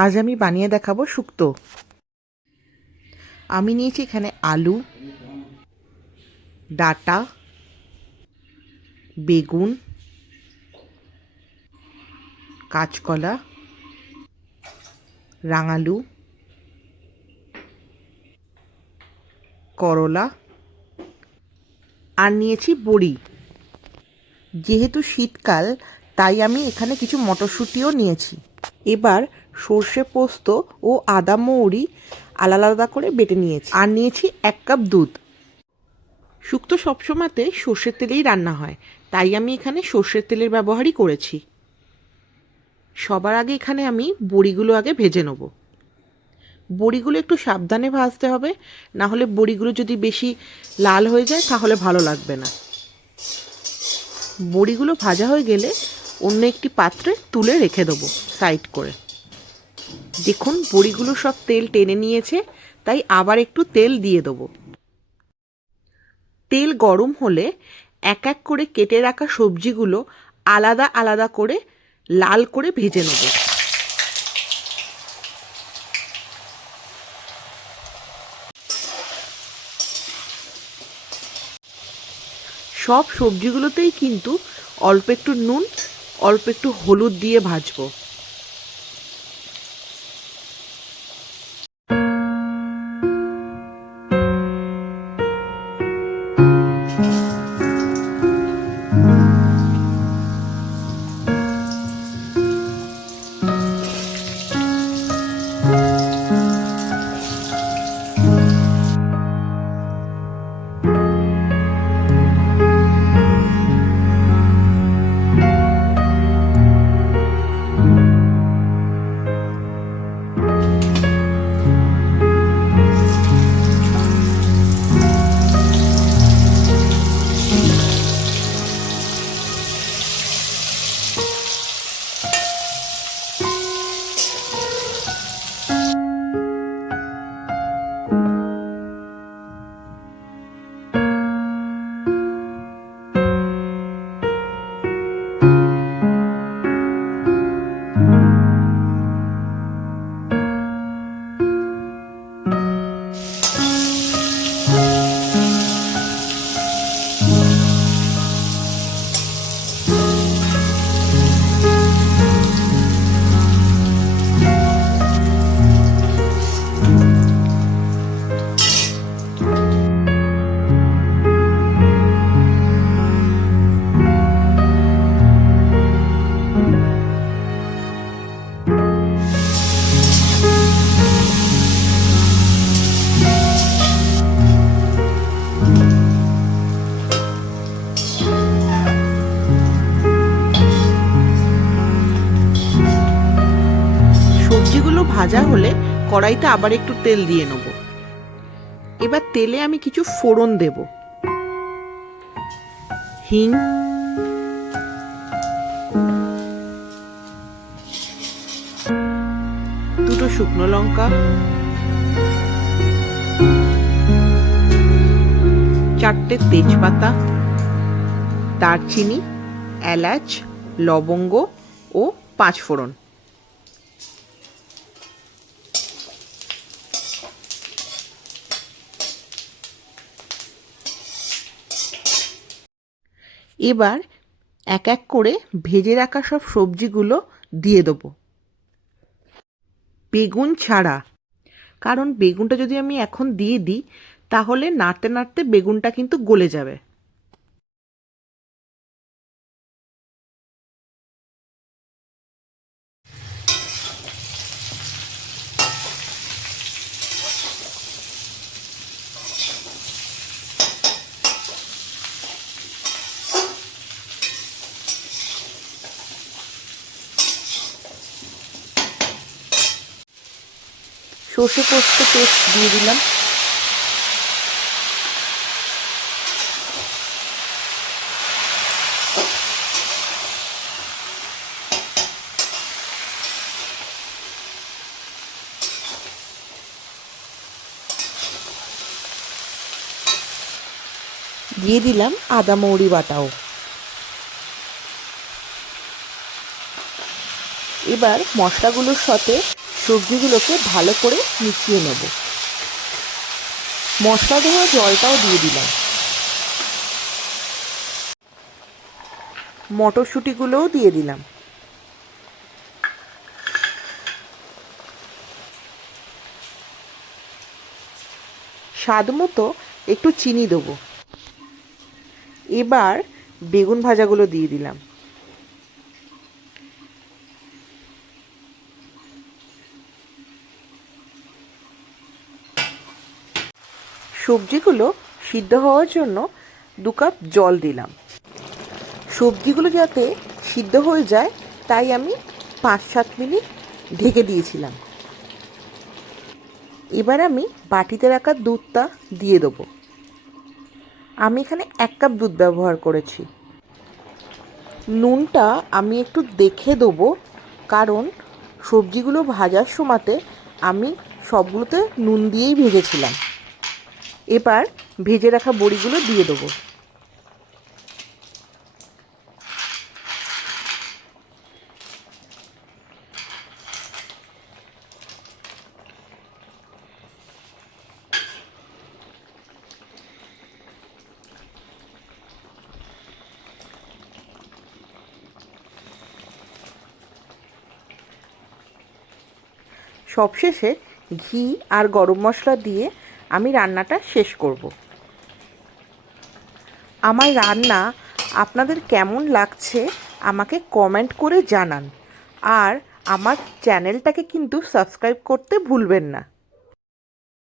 আজ আমি বানিয়ে দেখাবো শুক্তো। আমি নিয়েছি এখানে আলু, ডাঁটা, বেগুন, কাঁচকলা, রাঙালু, করলা আর নিয়েছি বড়ি। যেহেতু শীতকাল তাই আমি এখানে কিছু মটরশুঁটিও নিয়েছি। এবার সর্ষে পোস্ত ও আদা মৌরি আলাদা আলাদা করে বেটে নিয়েছি আর নিয়েছি 1 কাপ দুধ। শুক্তো সবসময়তে সর্ষের তেলেই রান্না হয়, তাই আমি এখানে সর্ষের তেলের ব্যবহারই করেছি। সবার আগে এখানে আমি বড়িগুলো আগে ভেজে নেব। বড়িগুলো একটু সাবধানে ভাজতে হবে, না হলে বড়িগুলো যদি বেশি লাল হয়ে যায় তাহলে ভালো লাগবে না। বড়িগুলো ভাজা হয়ে গেলে অন্য একটি পাত্রে তুলে রেখে দেবো সাইড করে। দেখুন বড়িগুলো সব তেল টেনে নিয়েছে, তাই আবার একটু তেল দিয়ে দেবো। তেল গরম হলে এক এক করে কেটে রাখা সবজিগুলো আলাদা আলাদা করে লাল করে ভেজে নেব। সব সবজিগুলোতেই কিন্তু অল্প একটু নুন, অল্প একটু হলুদ দিয়ে ভাজবো। সবজিগুলো ভাজা হলে কড়াইতে আবার একটু তেল দিয়ে নেব। এবার তেলে আমি কিছু ফোড়ন দেব। হিং, দুটো শুকনো লঙ্কা, 4টে তেজপাতা, দারচিনি, এলাচ, লবঙ্গ ও 5 ফোড়ন। এবার এক এক করে ভেজে রাখা সব সবজিগুলো দিয়ে দেবো, বেগুন ছাড়া। কারণ বেগুনটা যদি আমি এখন দিয়ে দিই তাহলে নাড়তে নাড়তে বেগুনটা কিন্তু গলে যাবে। সর্ষে পোস্ত পেস্ট দিয়ে দিলাম। দিয়ে দিলাম আদা মৌরি বাটাও। এবার মশলাগুলোর সাথে সবজিগুলোকে ভালো করে মিশিয়ে নেব। মশলা দেওয়া জলটাও দিয়ে দিলাম। মটরশুঁটিগুলোও দিয়ে দিলাম। স্বাদ মতো একটু চিনি দেবো। এবার বেগুন ভাজাগুলো দিয়ে দিলাম। সবজিগুলো সিদ্ধ হওয়ার জন্য 2 কাপ জল দিলাম। সবজিগুলো যাতে সিদ্ধ হয়ে যায় তাই আমি 5-7 মিনিট ঢেকে দিয়েছিলাম। এবার আমি বাটিতে রাখা দুধটা দিয়ে দেবো। আমি এখানে 1 কাপ দুধ ব্যবহার করেছি। নুনটা আমি একটু দেখে দেবো, কারণ সবজিগুলো ভাজার সময়তে আমি সবগুলোতে নুন দিয়েই ভেজেছিলাম। এবার ভেজে রাখা বড়িগুলো দিয়ে দেবো। সবশেষে ঘি আর গরম মশলা দিয়ে আমি রান্নাটা শেষ করব। আমার রান্না আপনাদের কেমন লাগছে আমাকে কমেন্ট করে জানান, আর আমার চ্যানেলটাকে কিন্তু সাবস্ক্রাইব করতে ভুলবেন না।